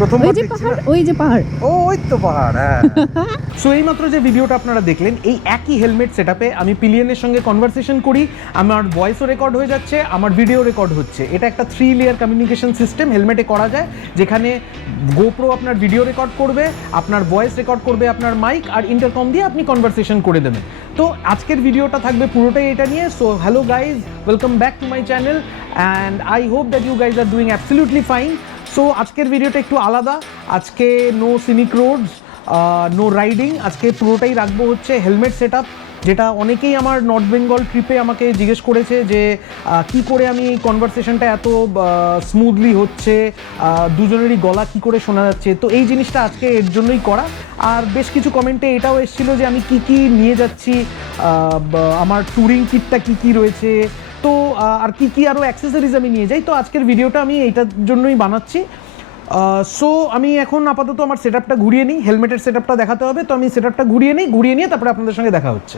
প্রথমবার দেখছি না, ওই যে পাহাড়, ওই তো পাহাড়। হ্যাঁ। সো এইমাত্র যে ভিডিওটা আপনারা দেখলেন, এই একই হেলমেট সেটআপে আমি পিলিয়নের সঙ্গে কনভারসেশন করি, আমার ভয়েসও রেকর্ড হয়ে যাচ্ছে, আমার ভিডিও রেকর্ড হচ্ছে। এটা একটা 3 লেয়ার কমিউনিকেশন সিস্টেম হেলমেটে করা যায়, যেখানে গোপ্রো আপনার ভিডিও রেকর্ড করবে, আপনার ভয়েস রেকর্ড করবে আপনার মাইক, আর ইন্টারকম দিয়ে আপনি কনভারসেশন করে দেবেন। তো আজকের ভিডিওটা থাকবে পুরোটাই এটা নিয়ে। So hello guys, welcome back to my channel and I hope that you guys are doing absolutely fine. So আজকের ভিডিওটা একটু আলাদা, আজকে no scenic roads, no riding, আজকে পুরোটাই রাখবো হচ্ছে হেলমেট সেটআপ, যেটা অনেকেই আমার নর্থ বেঙ্গল ট্রিপে আমাকে জিজ্ঞেস করেছে যে কি করে আমি এই কনভারসেশনটা এত স্মুথলি হচ্ছে, দুজনেরই গলা কি করে শোনা যাচ্ছে। তো এই জিনিসটা আজকে এর জন্যই করা। আর বেশ কিছু কমেন্টে এটাও এসেছিলো যে আমি কি নিয়ে যাচ্ছি, আমার ট্যুরিং কিটটা কি রয়েছে, তো আর কি আরও অ্যাক্সেসরিজ আমি নিয়ে যাই। তো আজকের ভিডিওটা আমি এইটার জন্যই বানাচ্ছি। সো আমি এখন আপাতত আমার সেটআপটা ঘুরিয়ে নিই, হেলমেটের সেটআপটা দেখাতে হবে, তো আমি সেটআপটা ঘুরিয়ে নিয়ে তারপরে আপনাদের সঙ্গে দেখা হচ্ছে।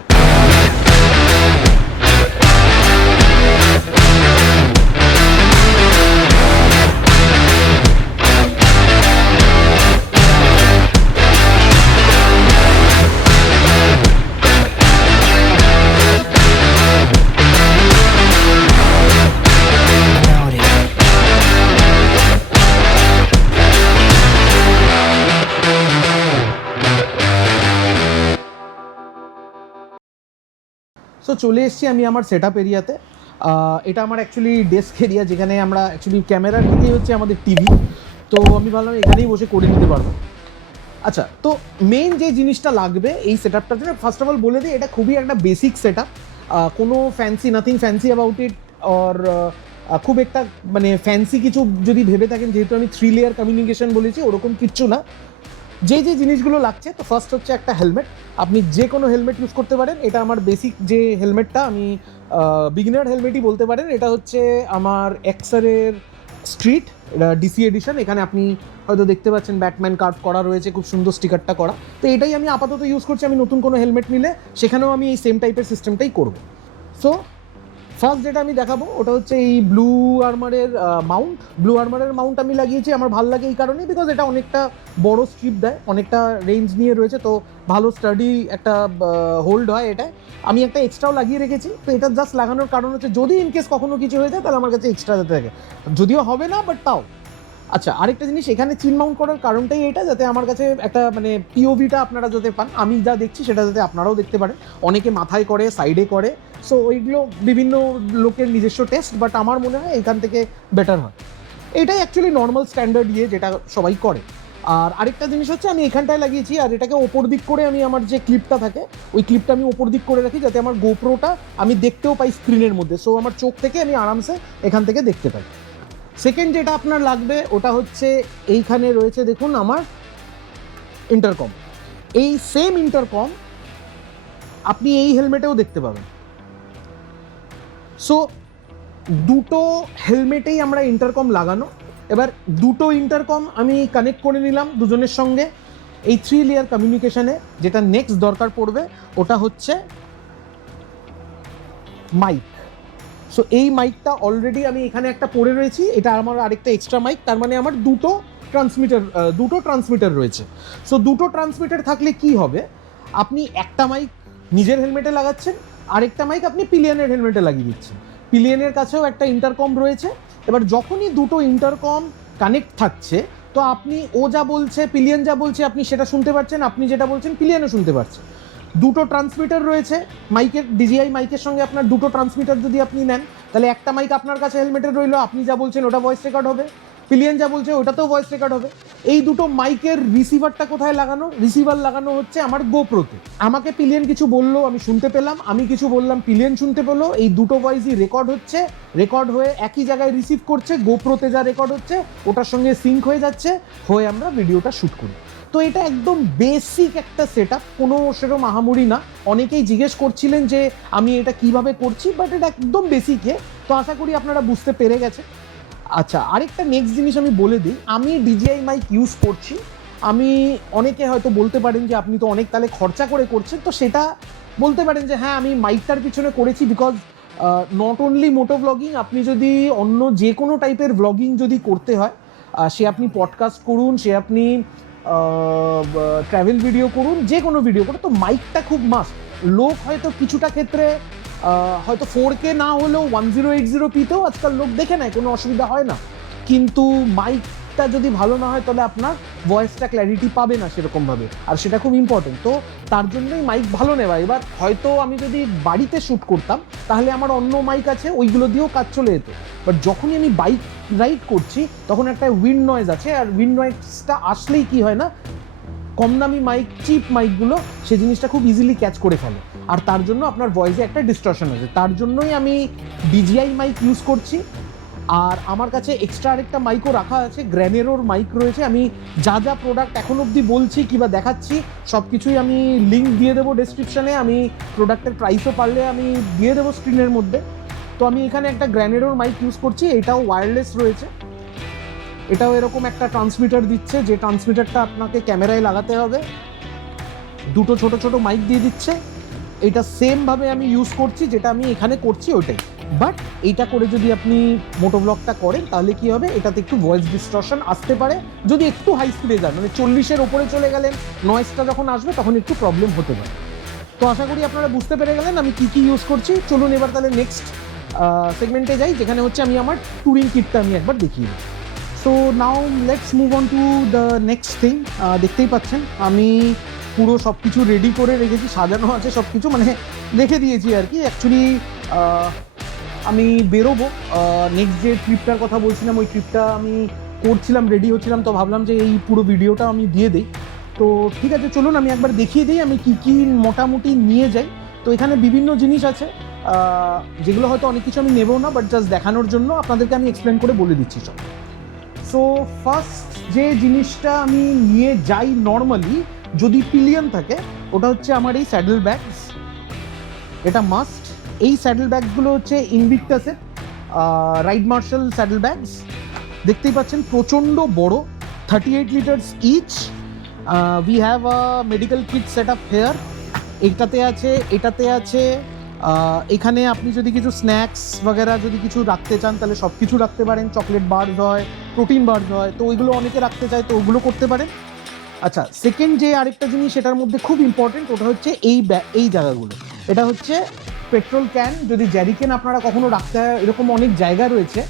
সো চলে এসেছি আমি আমার সেটআপ এরিয়াতে। এটা আমার অ্যাকচুয়ালি ডেস্ক এরিয়া, যেখানে আমরা অ্যাকচুয়ালি ক্যামেরার দিকেই হচ্ছে আমাদের টিভি। তো আমি ভাবলাম এখানেই বসে করে নিতে পারবো। আচ্ছা, তো মেইন যে জিনিসটা লাগবে এই সেটআপটার জন্য, ফার্স্ট অফ অল বলে দিই, এটা খুবই একটা বেসিক সেটআপ, কোনো নাথিং ফ্যান্সি অ্যাবাউট ইট, আর খুব একটা মানে ফ্যান্সি কিছু যদি ভেবে থাকেন, যেহেতু আমি 3 লেয়ার কমিউনিকেশন বলেছি, ওরকম কিচ্ছু না। যে জিনিসগুলো লাগছে, তো ফার্স্ট হচ্ছে একটা হেলমেট। আপনি যে কোনো হেলমেট ইউজ করতে পারেন। এটা আমার বেসিক যে হেলমেটটা, আমি বিগিনার হেলমেটই বলতে পারেন। এটা হচ্ছে আমার এক্সারের স্ট্রিট, এটা ডিসি এডিশন। এখানে আপনি হয়তো দেখতে পাচ্ছেন ব্যাটম্যান কার্ভ করা রয়েছে, খুব সুন্দর স্টিকারটা করা। তো এটাই আমি আপাতত ইউজ করছি। আমি নতুন কোনো হেলমেট নিলে সেখানেও আমি এই সেম টাইপের সিস্টেমটাই করব। সো ফার্স্ট যেটা আমি দেখাবো ওটা হচ্ছে এই ব্লু আর্মারের মাউন্ট আমি লাগিয়েছি। আমার ভালো লাগে এই কারণেই, বিকজ এটা অনেকটা বড় স্ট্রিপ দেয়, অনেকটা রেঞ্জ নিয়ে রয়েছে, তো ভালো স্টাডি একটা হোল্ড হয় এটা। আমি একটা এক্সট্রাও লাগিয়ে রেখেছি। তো এটা জাস্ট লাগানোর কারণ হচ্ছে যদি ইনকেস কখনো কিছু হয়ে যায় তাহলে আমার কাছে এক্সট্রা যেতে থাকে, যদিও হবে না বাট তাও। আচ্ছা, আরেকটা জিনিস, এখানে চিন মাউন্ট করার কারণটাই এটা, যাতে আমার কাছে একটা মানে পিওভিটা আপনারা যাতে পান, আমি যা দেখছি সেটা যাতে আপনারাও দেখতে পারেন। অনেকে মাথায় করে, সাইডে করে, সো ওইগুলো বিভিন্ন লোকের নিজস্ব টেস্ট, বাট আমার মনে হয় এখান থেকে বেটার হয়। এটাই অ্যাকচুয়ালি নর্মাল স্ট্যান্ডার্ড যেটা সবাই করে। আর আরেকটা জিনিস হচ্ছে আমি এখানটায় লাগিয়েছি, আর এটাকে ওপর দিক করে আমি আমার যে ক্লিপটা থাকে ওই ক্লিপটা আমি ওপর দিক করে রাখি, যাতে আমার গোপ্রোটা আমি দেখতেও পাই স্ক্রিনের মধ্যে, সো আমার চোখ থেকে আমি আরামসে এখান থেকে দেখতে পাই। সেকেন্ড যেটা আপনার লাগবে ওটা হচ্ছে এইখানে রয়েছে, দেখুন আমার ইন্টারকম। এই সেম ইন্টারকম আপনি এই হেলমেটেও দেখতে পাবেন। সো দুটো হেলমেটেই আমরা ইন্টারকম লাগানো। এবার দুটো ইন্টারকম আমি কানেক্ট করে নিলাম দুজনের সঙ্গে এই 3 লেয়ার কমিউনিকেশনে। যেটা নেক্সট দরকার পড়বে ওটা হচ্ছে মাইক। সো এই মাইকটা অলরেডি আমি এখানে একটা পরে রয়েছি, এটা আমার আরেকটা এক্সট্রা মাইক, তার মানে আমার দুটো ট্রান্সমিটার রয়েছে। সো দুটো ট্রান্সমিটার থাকলে কি হবে, আপনি একটা মাইক নিজের হেলমেটে লাগাচ্ছেন, আরেকটা মাইক আপনি পিলিয়নের হেলমেটে লাগিয়ে দিচ্ছেন। পিলিয়নের কাছেও একটা ইন্টারকম রয়েছে। এবার যখনই দুটো ইন্টারকম কানেক্ট থাকছে, তো আপনি ও যা বলছে, পিলিয়ন যা বলছে, আপনি সেটা শুনতে পাচ্ছেন, আপনি যেটা বলছেন পিলিয়নও শুনতে পাচ্ছেন। দুটো ট্রান্সমিটার রয়েছে মাইকের, ডিজিআই মাইকের সঙ্গে আপনার দুটো ট্রান্সমিটার যদি আপনি নেন, তাহলে একটা মাইক আপনার কাছে হেলমেটের রইলো, আপনি যা বলছেন ওটা ভয়েস রেকর্ড হবে, পিলিয়ন যা বলছে ওটাতেও ভয়েস রেকর্ড হবে। এই দুটো মাইকের রিসিভারটা কোথায় লাগানো? রিসিভার লাগানো হচ্ছে আমার গোপ্রোতে। আমাকে পিলিয়ন কিছু বললো, আমি শুনতে পেলাম, আমি কিছু বললাম, পিলিয়ন শুনতে পেলো। এই দুটো ভয়েসই রেকর্ড হচ্ছে, রেকর্ড হয়ে একই জায়গায় রিসিভ করছে, গোপ্রোতে যা রেকর্ড হচ্ছে ওটার সঙ্গে সিঙ্ক হয়ে যাচ্ছে, হয়ে আমরা ভিডিওটা শ্যুট করি। তো এটা একদম বেসিক একটা সেটআপ, কোনো সেরকম আহামরি না। অনেকেই জিজ্ঞেস করছিলেন যে আমি এটা কিভাবে করছি, বাট এটা একদম বেসিকে। তো আশা করি আপনারা বুঝতে পেরে গেছে। আচ্ছা, আরেকটা নেক্সট জিনিস আমি বলে দিই, আমি ডিজিআই মাইক ইউজ করছি। আমি অনেকে হয়তো বলতে পারেন যে আপনি তো অনেক তাহলে খরচা করে করছেন, তো সেটা বলতে পারেন যে হ্যাঁ, আমি মাইকটার পিছনে করেছি, বিকজ নট অনলি মোটো ব্লগিং, আপনি যদি অন্য যে কোনো টাইপের ব্লগিং যদি করতে হয়, সে আপনি পডকাস্ট করুন, সে আপনি ট্রাভেল ভিডিও করুন, যে কোনো ভিডিও করুন, তো মাইকটা খুব মাস্ট। লোক হয়তো কিছুটা ক্ষেত্রে হয়তো 4K না হলেও 1080p-তেও আজকাল লোক দেখে নেয়, কোনো অসুবিধা হয় না, কিন্তু মাইকটা যদি ভালো না হয় তাহলে আপনার ভয়েসটা ক্ল্যারিটি পাবে না সেরকমভাবে, আর সেটা খুব ইম্পর্টেন্ট। তো তার জন্যই মাইক ভালো নেওয়া। এবার হয়তো আমি যদি বাড়িতে শ্যুট করতাম তাহলে আমার অন্য মাইক আছে, ওইগুলো দিয়েও কাজ চলে যেত, বাট যখনই আমি বাইক রাইড করছি তখন একটা উইন্ড নয়েজ আছে, আর উইন্ড নয়েজটা আসলেই কি হয় না, কম দামি মাইক, চিপ মাইকগুলো সে জিনিসটা খুব ইজিলি ক্যাচ করে ফেলে, আর তার জন্য আপনার ভয়েসে একটা ডিস্টরশন আছে। তার জন্যই আমি DJI মাইক ইউজ করছি। আর আমার কাছে এক্সট্রা আরেকটা মাইকও রাখা আছে, গ্র্যানেরোর মাইক রয়েছে। আমি যা যা প্রোডাক্ট এখন অবধি বলছি কিংবা দেখাচ্ছি সব কিছুই আমি লিঙ্ক দিয়ে দেবো ডেসক্রিপশানে, আমি প্রোডাক্টের প্রাইসও পারলে আমি দিয়ে দেবো স্ক্রিনের মধ্যে। তো আমি এখানে একটা গ্র্যানেরোর মাইক ইউজ করছি, এটাও ওয়্যারলেস রয়েছে, এটাও এরকম একটা ট্রান্সমিটার দিচ্ছে, যে ট্রান্সমিটারটা আপনাকে ক্যামেরায় লাগাতে হবে, দুটো ছোট ছোট মাইক দিয়ে দিচ্ছে। এটা সেমভাবে আমি ইউজ করছি যেটা আমি এখানে করছি ওইটাই, বাট এইটা করে যদি আপনি মোটোব্লগটা করেন তাহলে কি হবে, এটাতে একটু ভয়েস ডিস্টরশন আসতে পারে যদি একটু হাই স্পিডে যান, মানে 40-এর ওপরে চলে গেলেন, নয়েজটা যখন আসবে তখন একটু প্রবলেম হতে পারে। তো আশা করি আপনারা বুঝতে পেরে গেলেন আমি কী কী ইউজ করছি। চলুন এবার তাহলে নেক্সট সেগমেন্টে যাই, যেখানে হচ্ছে আমি আমার ট্যুরিং কিটটা আমি একবার দেখিয়ে দিই। So now let's move on to the next thing. দেখতেই পাচ্ছেন আমি পুরো সব কিছু রেডি করে রেখেছি, সাজানো আছে সব কিছু, মানে রেখে দিয়েছি আর কি। অ্যাকচুয়ালি আমি বেরোবো, নেক্সট যে ট্রিপটার কথা বলছিলাম ওই ট্রিপটা আমি করছিলাম, রেডি হচ্ছিলাম, তো ভাবলাম যে এই পুরো ভিডিওটা আমি দিয়ে দিই। তো ঠিক আছে, চলুন আমি একবার দেখিয়ে দিই আমি কী কী মোটামুটি নিয়ে যাই। তো এখানে বিভিন্ন জিনিস আছে যেগুলো হয়তো অনেক কিছু আমি নেবো না, বাট জাস্ট দেখানোর জন্য আপনাদেরকে আমি এক্সপ্লেন করে বলে দিচ্ছি সব। সো ফার্স্ট যে জিনিসটা আমি নিয়ে যাই নর্মালি যদি পিলিয়ন থাকে, ওটা হচ্ছে আমার এই স্যাডেল ব্যাগস, এটা মাস্ট। এই স্যাডেল ব্যাগগুলো হচ্ছে ইনভিক্টাসের রাইড মার্শাল স্যাডেল ব্যাগস, দেখতেই পাচ্ছেন প্রচণ্ড বড়, 38 litres each. We have a medical kit set up here, এটাতে আছে, এটাতে আছে। এখানে আপনি যদি কিছু স্ন্যাক্স বগেরা যদি কিছু রাখতে চান তাহলে সব কিছু রাখতে পারেন, চকলেট বার্স হয়, প্রোটিন বার্স হয়, তো ওইগুলো অনেকে রাখতে চায় তো ওগুলো করতে পারেন। আচ্ছা, সেকেন্ড যে আরেকটা জিনিস সেটার মধ্যে খুব ইম্পর্টেন্ট, ওটা হচ্ছে এই জায়গাগুলো, এটা হচ্ছে পেট্রোল ক্যান। যদি জ্যারিকেন আপনারা কখনো রাখতে হয়, এরকম অনেক জায়গা রয়েছে,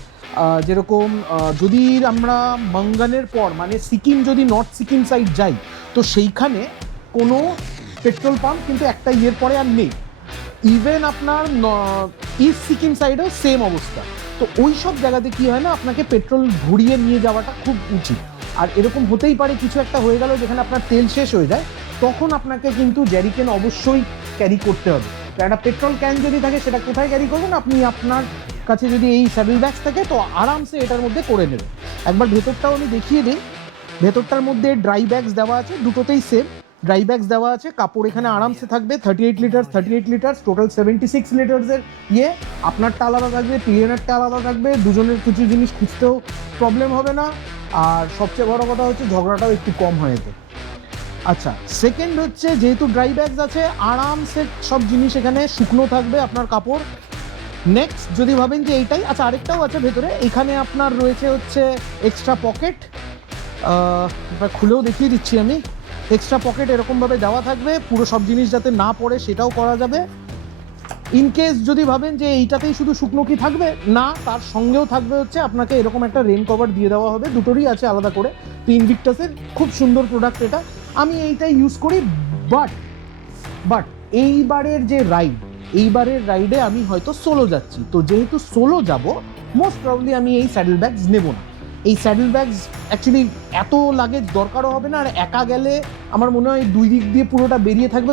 যেরকম যদি আমরা মঙ্গানের পর মানে সিকিম, যদি নর্থ সিকিম সাইড যাই তো সেইখানে কোনো পেট্রোল পাম্প কিন্তু একটা ইয়ের পরে আর নেই। ইভেন আপনার ইস্ট সিকিম সাইডেও সেম অবস্থা। তো ওই সব জায়গাতে কী হয় না, আপনাকে পেট্রোল ঘুরিয়ে নিয়ে যাওয়াটা খুব উচিত। আর এরকম হতেই পারে কিছু একটা হয়ে গেল যেখানে আপনার তেল শেষ হয়ে যায়, তখন আপনাকে কিন্তু জ্যারিকেন অবশ্যই ক্যারি করতে হবে। তো একটা পেট্রোল ক্যান যদি থাকে সেটা কোথায় ক্যারি করবেন, আপনি আপনার কাছে যদি এই স্যাডেল ব্যাগস থাকে তো আরামসে এটার মধ্যে করে নেবেন। একবার ভেতরটাও আমি দেখিয়ে দিই, ভেতরটার মধ্যে ড্রাই ব্যাগস দেওয়া আছে, দুটোতেই সেম ড্রাই ব্যাগস দেওয়া আছে, কাপড় এখানে আরামসে থাকবে। 38 লিটার্স টোটাল 76 লিটার্সের ইয়ে, আপনারটা আলাদা থাকবে, পিলিয়নেরটা আলাদা থাকবে, দুজনের কিছু জিনিস খুঁজতেও প্রবলেম হবে না, আর সবচেয়ে বড় কথা হচ্ছে ঝগড়াটাও একটু কম হয়েছে। আচ্ছা, সেকেন্ড হচ্ছে যেহেতু ড্রাই ব্যাগস আছে, আরামসে সব জিনিস এখানে শুকনো থাকবে আপনার কাপড়। নেক্সট যদি ভাবেন যে এইটাই, আচ্ছা আরেকটাও আছে ভেতরে, এখানে আপনার রয়েছে হচ্ছে এক্সট্রা পকেট, খুলেও দেখিয়ে দিচ্ছি আমি। এক্সট্রা পকেট এরকমভাবে দেওয়া থাকবে, পুরো সব জিনিস যাতে না পড়ে সেটাও করা যাবে। ইনকেস যদি ভাবেন যে এইটাতেই শুধু শুকনো কি থাকবে, না, তার সঙ্গেও থাকবে হচ্ছে আপনাকে এরকম একটা রেন কভার দিয়ে দেওয়া হবে, দুটোরই আছে আলাদা করে। তো ইনভিক্টাসের খুব সুন্দর প্রোডাক্ট এটা, আমি এইটাই ইউজ করি। বাট এইবারের যে এইবারের রাইডে আমি হয়তো সোলো যাচ্ছি, তো যেহেতু সোলো যাব মোস্ট প্রবলি আমি এই স্যাডেল ব্যাগস নেব না। এই স্যাডেল ব্যাগস অ্যাকচুয়ালি এত লাগেজ দরকারও হবে না, আর একা গেলে আমার মনে হয় দুই দিক দিয়ে পুরোটা বেরিয়ে থাকবে,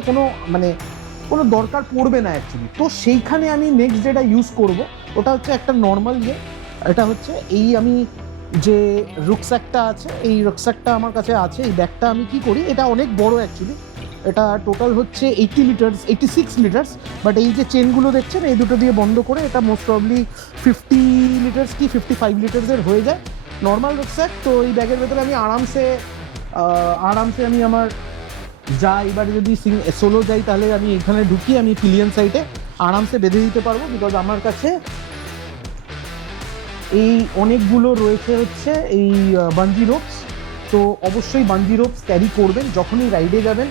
কোনো দরকার পড়বে না অ্যাকচুয়ালি। তো সেইখানে আমি নেক্সট যেটা ইউজ করব ওটা হচ্ছে একটা নর্মাল এটা হচ্ছে এই আমি যে রুকস্যাকটা আছে, এই রুকস্যাকটা আমার কাছে আছে। এই ব্যাগটা আমি কি করি, এটা অনেক বড় অ্যাকচুয়ালি, এটা টোটাল হচ্ছে 86 লিটার্স, বাট এই যে চেনগুলো দেখছেন এই দুটো দিয়ে বন্ধ করে এটা মোস্ট প্রবলি 50 লিটার্স কি 55 লিটার্সের হয়ে যায় নর্মাল রুকস্যাক। তো এই ব্যাগের ভেতরে আমি আরামসে আমি আমার এবারে যদি সোলো যাই তাহলে আমি এখানে ঢুকি, আমি পিলিয়ন সাইডে আরামসে বেঁধে দিতে পারবো, বিকজ আমার কাছে এই অনেকগুলো রয়েছে হচ্ছে এই বাঞ্জি রোপস। তো অবশ্যই বাঞ্জি রোপস ক্যারি করবেন যখনই রাইডে যাবেন।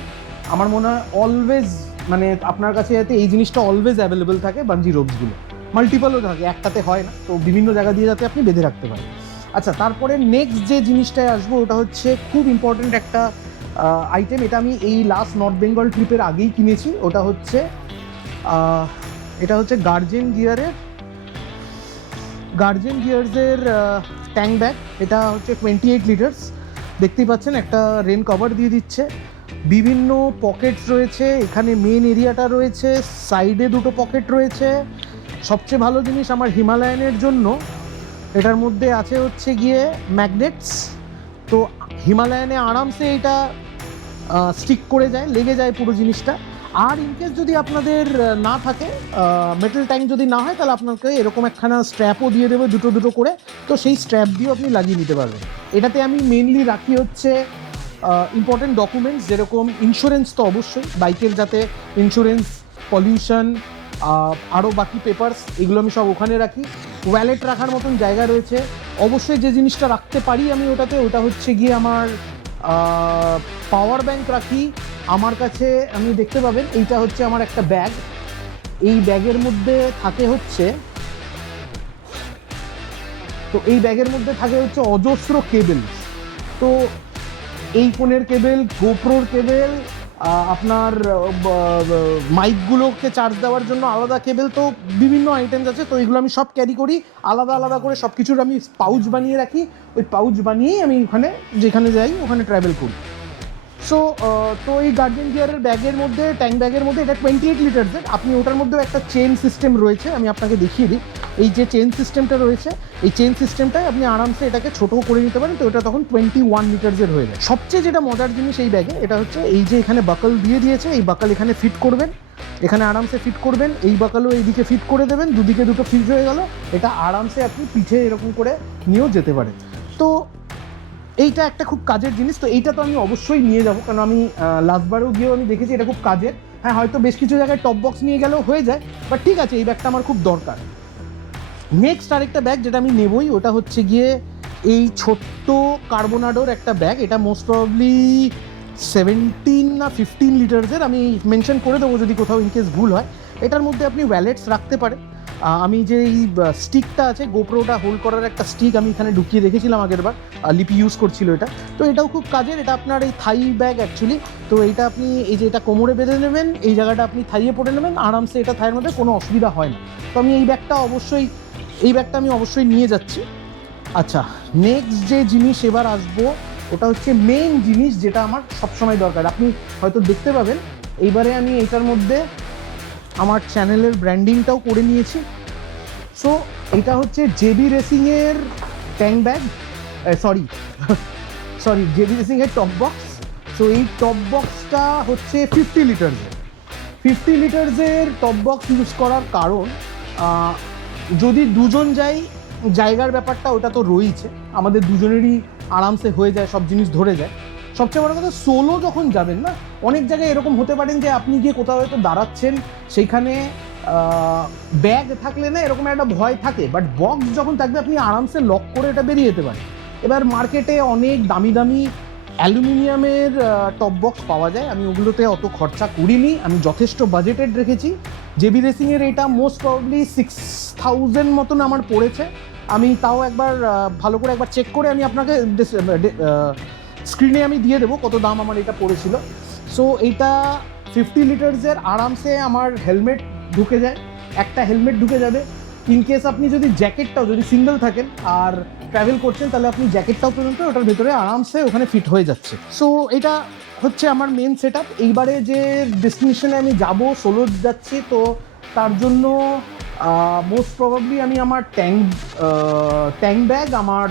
আমার মনে হয় অলওয়েজ মানে আপনার কাছে যাতে এই জিনিসটা অলওয়েজ অ্যাভেলেবেল থাকে, বাঞ্জি রোপসগুলো মাল্টিপলও থাকে, একটাতে হয় না, তো বিভিন্ন জায়গা দিয়ে যাতে আপনি বেঁধে রাখতে পারেন। আচ্ছা, তারপরে নেক্সট যে জিনিসটায় আসবো ওটা হচ্ছে খুব ইম্পর্ট্যান্ট একটা আইটেম। এটা আমি এই লাস্ট নর্থ বেঙ্গল ট্রিপের আগেই কিনেছি। ওটা হচ্ছে এটা হচ্ছে গার্জেন গিয়ার্সের ট্যাঙ্ক ব্যাগ। এটা হচ্ছে 28 লিটার্স। দেখতেই পাচ্ছেন একটা রেন কভার দিয়ে দিচ্ছে, বিভিন্ন পকেটস রয়েছে, এখানে মেন এরিয়াটা রয়েছে, সাইডে দুটো পকেট রয়েছে। সবচেয়ে ভালো জিনিস আমার হিমালয়ানের জন্য এটার মধ্যে আছে হচ্ছে গিয়ে ম্যাগনেটস। তো হিমালয়ানে আরামসে এটা স্টিক করে যায়, লেগে যায় পুরো জিনিসটা। আর ইনকেস যদি আপনাদের না থাকে, মেটাল ট্যাঙ্ক যদি না হয়, তাহলে আপনাকে এরকম একখানা স্ট্র্যাপও দিয়ে দেবে দুটো দুটো করে, তো সেই স্ট্র্যাপ দিয়েও আপনি লাগিয়ে নিতে পারবেন। এটাতে আমি মেনলি রাখি হচ্ছে ইম্পর্টেন্ট ডকুমেন্টস, যেরকম ইন্স্যুরেন্স, তো অবশ্যই বাইকের যাতে ইন্স্যুরেন্স, পলিউশন, আরও বাকি পেপারস, এগুলো আমি সব ওখানে রাখি। ওয়ালেট রাখার মতন জায়গা রয়েছে। অবশ্যই যে জিনিসটা রাখতে পারি আমি ওটা হচ্ছে গিয়ে আমার পাওয়ার ব্যাংক রাখি আমার কাছে। আমি দেখতে পাবেন এইটা হচ্ছে আমার একটা ব্যাগ। এই ব্যাগের মধ্যে থাকে হচ্ছে অজস্র কেবেল। তো এই ফোনের কেবেল, গোপ্রোর কেবেল, আপনার মাইকগুলোকে চার্জ দেওয়ার জন্য আলাদা কেবেল, তো বিভিন্ন আইটেমস আছে। তো এগুলো আমি সব ক্যারি করি আলাদা আলাদা করে, সব কিছুর আমি পাউচ বানিয়ে রাখি। ওই পাউচ বানিয়েই আমি ওখানে যেখানে যাই ওখানে ট্রাভেল করি। সো তো এই গার্ডেন গিয়ারের ব্যাগের মধ্যে, ট্যাঙ্ক ব্যাগের মধ্যে, এটা 28 লিটার্সের। আপনি ওটার মধ্যেও একটা চেন সিস্টেম রয়েছে, আমি আপনাকে দেখিয়ে দিই। এই যে চেন সিস্টেমটা রয়েছে, এই চেন সিস্টেমটায় আপনি আরামসে এটাকে ছোটও করে নিতে পারেন, তো এটা তখন 21 লিটার্সের হয়ে যায়। সবচেয়ে যেটা মজার জিনিস এই ব্যাগে, এটা হচ্ছে এই যে এখানে বাকল দিয়ে দিয়েছে, এই বাকল এখানে ফিট করবেন, এখানে আরামসে ফিট করবেন, এই বাকলও এইদিকে ফিট করে দেবেন, দুদিকে দুটো ফিট হয়ে গেল। এটা আরামসে আপনি পিঠে এরকম করে নিয়েও যেতে পারেন। তো এইটা একটা খুব কাজের জিনিস। তো এইটা তো আমি অবশ্যই নিয়ে যাবো, কারণ আমি লাস্টবারেও গিয়েও আমি দেখেছি এটা খুব কাজের। হ্যাঁ, হয়তো বেশ কিছু জায়গায় টপ বক্স নিয়ে গেলেও হয়ে যায়, বাট ঠিক আছে, এই ব্যাগটা আমার খুব দরকার। নেক্সট আরেকটা ব্যাগ যেটা আমি নেবই, ওটা হচ্ছে গিয়ে এই ছোট্ট কার্বোনাডোর একটা ব্যাগ। এটা মোস্ট প্রবাবলি 17 না 15 লিটার্সের। আমি মেনশন করে দেবো যদি কোথাও ইনকেস ভুল হয়। এটার মধ্যে আপনি ওয়ালেটস রাখতে পারেন। আমি যে এই স্টিকটা আছে, গোপ্রোটা হোল্ড করার একটা স্টিক আমি এখানে ঢুকিয়ে রেখেছিলাম আগেরবার, লিপি ইউজ করছিল এটা। তো এটাও খুব কাজের। এটা আপনার এই থাই ব্যাগ অ্যাকচুয়ালি। তো এইটা আপনি এই যে এটা কোমরে বেঁধে নেবেন, এই জায়গাটা আপনি থাইয়ে পড়ে নেবেন, আরামসে এটা থাইয়ের মধ্যে কোনো অসুবিধা হয় না। তো আমি এই ব্যাগটা আমি অবশ্যই নিয়ে যাচ্ছি। আচ্ছা, নেক্সট যে জিনিস এবার আসবো ওটা হচ্ছে মেইন জিনিস, যেটা আমার সবসময় দরকার। আপনি হয়তো দেখতে পাবেন এইবারে আমি এটার মধ্যে আমার চ্যানেলের ব্র্যান্ডিংটাও করে নিয়েছি। সো এটা হচ্ছে জেবি রেসিংয়ের ট্যাঙ্ক ব্যাগ, সরি জেবি রেসিংয়ের টপ বক্স। সো এই টপ বক্সটা হচ্ছে 50 লিটার্সের টপ বক্স ইউজ করার কারণ, যদি দুজন যাই, জায়গার ব্যাপারটা ওটা তো রয়েছে, আমাদের দুজনেরই আরামসে হয়ে যায়, সব জিনিস ধরে যায়। সবচেয়ে বড় কথা, সোলো যখন যাবেন না, অনেক জায়গায় এরকম হতে পারেন যে আপনি গিয়ে কোথাও হয়তো দাঁড়াচ্ছেন, সেইখানে ব্যাগ থাকলে না এরকম একটা ভয় থাকে, বাট বক্স যখন থাকবে আপনি আরামসে লক করে এটা বেরিয়ে যেতে পারেন। এবার মার্কেটে অনেক দামি দামি অ্যালুমিনিয়ামের টপ বক্স পাওয়া যায়, আমি ওগুলোতে অত খরচা করিনি, আমি যথেষ্ট বাজেটেড রেখেছি। জেবি রেসিংয়ের এটা মোস্ট প্রবাবলি 6000 মতন আমার পড়েছে। আমি তাও একবার ভালো করে একবার চেক করে আমি আপনাকে স্ক্রিনে আমি দিয়ে দেবো কত দাম আমার এটা পড়েছিল। সো এইটা 50 লিটার্সের, আরামসে আমার হেলমেট ঢুকে যায়, একটা হেলমেট ঢুকে যাবে। ইনকেস আপনি যদি জ্যাকেটটাও, যদি সিঙ্গেল থাকেন আর ট্রাভেল করছেন, তাহলে আপনি জ্যাকেটটাও পর্যন্ত ওটার ভেতরে আরামসে ওখানে ফিট হয়ে যাচ্ছে। সো এটা হচ্ছে আমার মেন সেট আপ। এইবারে যে ডেস্টিনেশনে আমি যাব, সোলো যাচ্ছি, তো তার জন্য মোস্ট প্রবাবলি আমি আমার ট্যাঙ্ক ব্যাগ, আমার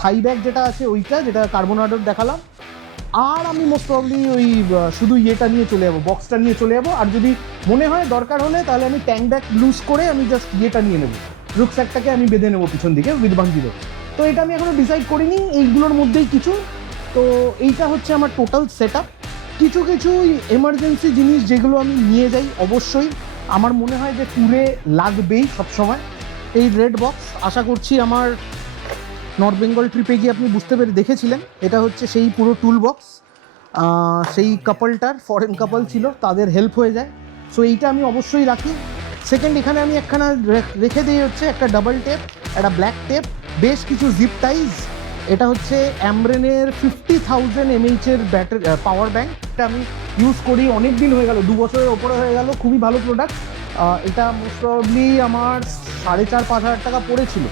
থাই ব্যাগ যেটা আছে ওইটা, যেটা কার্বোনাডোর দেখালাম, আর আমি মোস্ট প্রবাবলি ওই শুধু ইয়েটা নিয়ে চলে যাবো, বক্সটা নিয়ে চলে যাবো। আর যদি মনে হয় দরকার হলে, তাহলে আমি ট্যাঙ্ক ব্যাগ লুজ করে আমি জাস্ট ইয়েটা নিয়ে নেবো, রুকস্যাকটাকে আমি বেঁধে নেবো পিছন দিকে উইথ বাঙ্গিরো। তো এটা আমি এখনও ডিসাইড করিনি, এইগুলোর মধ্যেই কিছু। তো এইটা হচ্ছে আমার টোটাল সেট আপ। কিছু এমার্জেন্সি জিনিস যেগুলো আমি নিয়ে যাই, অবশ্যই আমার মনে হয় যে ট্যুরে লাগবেই সবসময়। এই রেড বক্স আশা করছি আমার নর্থ বেঙ্গল ট্রিপে গিয়ে আপনি বুঝতে পেরে দেখেছিলেন। এটা হচ্ছে সেই পুরো টুল বক্স, সেই কাপলটার, ফরেন কাপল ছিল, তাদের হেল্প হয়ে যায়। সো এইটা আমি অবশ্যই রাখি। সেকেন্ড, এখানে আমি একখানা রেখে দিই হচ্ছে একটা ডাবল টেপ, একটা ব্ল্যাক টেপ, বেশ কিছু জিপ টাইজ। এটা হচ্ছে অ্যামব্রেনের 50,000 mAh ব্যাটারি পাওয়ার ব্যাঙ্ক। এটা আমি ইউজ করি অনেক দিন হয়ে গেল, 2 বছরের ওপরে হয়ে গেল। খুবই ভালো প্রোডাক্ট। এটা মোস্ট প্রবাবলি আমার 4,500-5,000 টাকা পড়েছিল।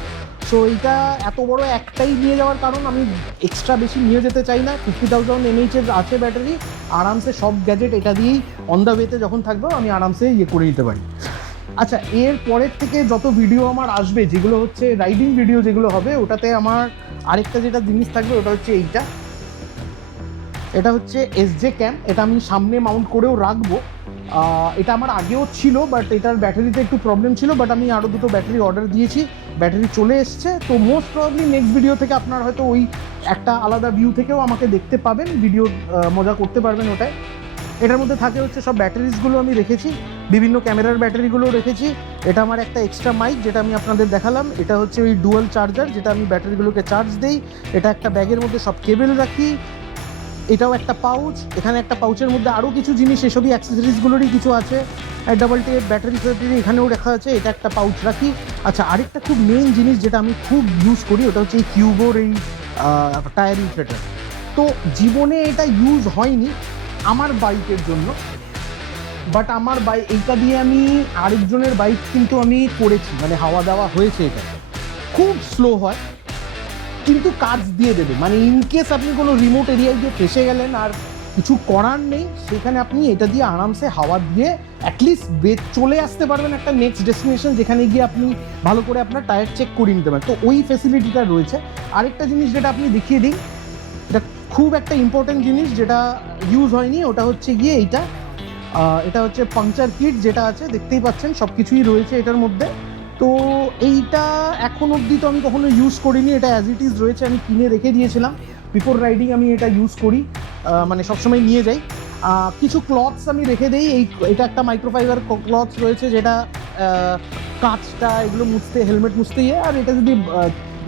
সো এইটা এত বড় একটাই নিয়ে যাওয়ার কারণ, আমি এক্সট্রা বেশি নিয়ে যেতে চাই না। 50,000 mAh আছে ব্যাটারি, আরামসে সব গ্যাজেট এটা দিয়েই অন দ্য ওয়েতে যখন থাকবো আমি আরামসে করে নিতে পারি। আচ্ছা, এর পরের থেকে যত ভিডিও আমার আসবে, যেগুলো হচ্ছে রাইডিং ভিডিও যেগুলো হবে, ওটাতে আমার আরেকটা যেটা জিনিস থাকবে ওটা হচ্ছে এইটা। এটা হচ্ছে SJ ক্যাম। এটা আমি সামনে মাউন্ট করেও রাখবো। এটা আমার আগেও ছিল, বাট এটার ব্যাটারিতে একটু প্রবলেম ছিল, বাট আমি আরও দুটো ব্যাটারি অর্ডার দিয়েছি, ব্যাটারি চলে এসছে। তো মোস্ট প্রবাবলি নেক্সট ভিডিও থেকে আপনার হয়তো ওই একটা আলাদা ভিউ থেকেও আমাকে দেখতে পাবেন, ভিডিও মজা করতে পারবেন ওটায়। এটার মধ্যে থাকে হচ্ছে সব ব্যাটারিজগুলো আমি রেখেছি, বিভিন্ন ক্যামেরার ব্যাটারিগুলো রেখেছি। এটা আমার একটা এক্সট্রা মাইক, যেটা আমি আপনাদের দেখালাম। এটা হচ্ছে ওই ডুয়াল চার্জার, যেটা আমি ব্যাটারিগুলোকে চার্জ দেই। এটা একটা ব্যাগের মধ্যে সব কেবেল রাখি। এটাও একটা পাউচ, এখানে একটা পাউচের মধ্যে আরও কিছু জিনিস, এসবই অ্যাক্সেসরিজগুলোরই কিছু আছে। ডাবল টেপ, ব্যাটারি এখানেও রাখা আছে, এটা একটা পাউচ রাখি। আচ্ছা, আরেকটা খুব মেইন জিনিস যেটা আমি খুব ইউজ করি, ওটা হচ্ছে এই কিউবোর এই টায়ার ইনফ্লেটার। তো জীবনে এটা ইউজ হয়নি আমার বাইকের জন্য, বাট আমার বাইক এইটা দিয়ে আমি আরেকজনের বাইক কিন্তু আমি করেছি, মানে হাওয়া দেওয়া হয়েছে। এটা খুব স্লো হয় কিন্তু কাজ দিয়ে দেবে, মানে ইনকেস আপনি কোনো রিমোট এরিয়ায় গিয়ে ফেসে গেলেন আর কিছু করার নেই, সেখানে আপনি এটা দিয়ে আরামসে হাওয়া দিয়ে অ্যাটলিস্ট চলে আসতে পারবেন একটা নেক্সট ডেস্টিনেশন, যেখানে গিয়ে আপনি ভালো করে আপনার টায়ার চেক করে নিতে পারেন। তো ওই ফেসিলিটিটা রয়েছে। আরেকটা জিনিস যেটা আপনি দেখিয়ে দিই, এটা খুব একটা ইম্পর্টেন্ট জিনিস যেটা ইউজ হয়নি, ওটা হচ্ছে গিয়ে এইটা। এটা হচ্ছে পাংচার কিট, যেটা আছে দেখতেই পাচ্ছেন, সব কিছুই রয়েছে এটার মধ্যে। তো এইটা এখন অবধি তো আমি কখনো ইউজ করিনি, এটা অ্যাজ ইট ইজ রয়েছে, আমি কিনে রেখে দিয়েছিলাম। বিফোর রাইডিং আমি এটা ইউজ করি, মানে সবসময় নিয়ে যাই। কিছু ক্লথস আমি রেখে দিই। এটা একটা মাইক্রোফাইবার ক্লথস রয়েছে, যেটা কাঁচটা এগুলো মুছতে, হেলমেট মুছতে ইয়ে। আর এটা যদি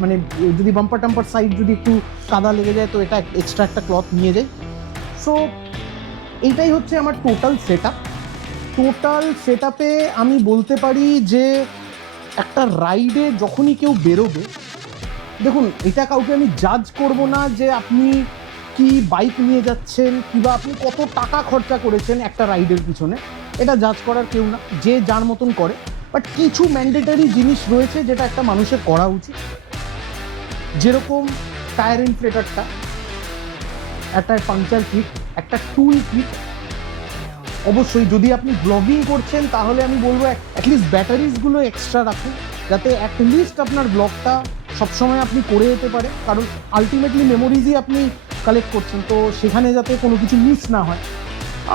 মানে যদি বাম্পার টাম্পার সাইড যদি একটু কাদা লেগে যায়, তো এটা এক্সট্রা একটা ক্লথ নিয়ে যাই। সো এইটাই হচ্ছে আমার টোটাল সেট আপে আমি বলতে পারি যে একটা রাইডে যখনই কেউ বেরোবে, দেখুন, এটা কাউকে আমি জাজ করব না যে আপনি কি বাইক নিয়ে যাচ্ছেন কিংবা আপনি কত টাকা খরচা করেছেন একটা রাইডের পিছনে, এটা জাজ করার কেউ না, যে যার মতন করে। বাট কিছু ম্যান্ডেটারি জিনিস রয়েছে যেটা একটা মানুষের করা উচিত, যেরকম টায়ার ইনফ্লেটারটা, একটা পাংচার কিট, একটা টুল কিট। অবশ্যই যদি আপনি ব্লগিং করছেন তাহলে আমি বলবো অ্যাটলিস্ট ব্যাটারিজগুলো এক্সট্রা রাখুন, যাতে অ্যাটলিস্ট আপনার ব্লগটা সবসময় আপনি করে যেতে পারে, কারণ আলটিমেটলি মেমোরিজই আপনি কালেক্ট করছেন, তো সেখানে যাতে কোনো কিছু মিস না হয়।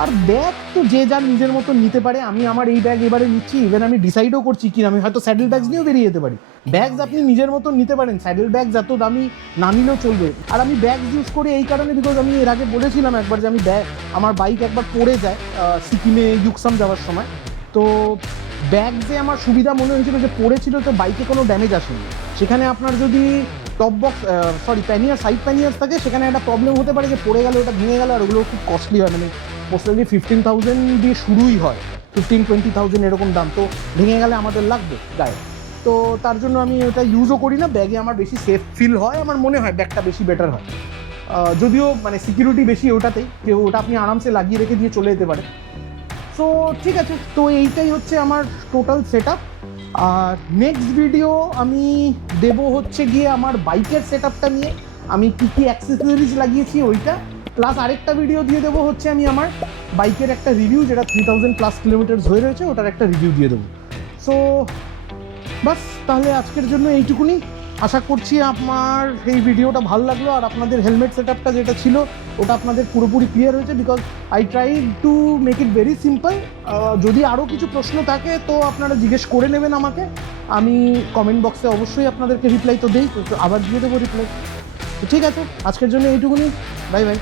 আর ব্যাগ তো যে যার নিজের মতো নিতে পারে। আমি আমার এই ব্যাগ এবারে নিচ্ছি, ইভেন আমি ডিসাইডও করছি কি আমি হয়তো স্যাডেল ব্যাগস নিয়েও বেরিয়ে যেতে পারি। ব্যাগস আপনি নিজের মতো নিতে পারেন, স্যাডেল ব্যাগস এত দামি না নিলেও চলবে। আর আমি ব্যাগ ইউজ করি এই কারণে, বিকজ আমি এর আগে বলেছিলাম একবার যে আমি আমার বাইক একবার পড়ে যায় সিকিমে ইউকসাম যাওয়ার সময়। তো ব্যাগসে আমার সুবিধা মনে হয়েছিল যে পড়েছিল, তো বাইকে কোনো ড্যামেজ আসেনি। সেখানে আপনার যদি টপ বক্স সাইড প্যানিয়ার্স থাকে, সেখানে একটা প্রবলেম হতে পারে যে পড়ে গেলে ওটা ভেঙে গেল, আর ওগুলো খুব কস্টলি হয়, মানে মোস্টলি 15,000 দিয়ে শুরুই হয়, 15-20,000 এরকম দাম। তো ভেঙে গেলে আমাদের লাগবে গায়ে, তো তার জন্য আমি ওটা ইউজও করি না। ব্যাগে আমার বেশি সেফ ফিল হয়, আমার মনে হয় ব্যাগটা বেশি বেটার হয়। যদিও মানে সিকিউরিটি বেশি ওটাতেই, কেউ ওটা আপনি আরামসে লাগিয়ে রেখে দিয়ে চলে যেতে পারে। সো ঠিক আছে, তো এইটাই হচ্ছে আমার টোটাল সেট আপ। আর নেক্সট ভিডিও আমি দেবো হচ্ছে গিয়ে আমার বাইকের সেট আপটা নিয়ে, আমি কী কী অ্যাক্সেসরিজ লাগিয়েছি ওইটা, প্লাস আরেকটা ভিডিও দিয়ে দেবো হচ্ছে আমি আমার বাইকের একটা রিভিউ, যেটা 3000+ কিলোমিটার হয়ে রয়েছে, ওটার একটা রিভিউ দিয়ে দেবো। সো বাস, তাহলে আজকের জন্য এইটুকুনি। আশা করছি আমার এই ভিডিওটা ভালো লাগলো, আর আপনাদের হেলমেট সেট আপটা যেটা ছিল ওটা আপনাদের পুরোপুরি ক্লিয়ার হয়েছে, because I try to make it very simple. যদি আরও কিছু প্রশ্ন থাকে তো আপনারা জিজ্ঞেস করে নেবেন আমাকে, আমি কমেন্ট বক্সে অবশ্যই আপনাদেরকে রিপ্লাই তো দেই, আবার দিয়ে দেবো রিপ্লাই। তো ঠিক আছে, আজকের জন্য এইটুকুনি, বাই বাই।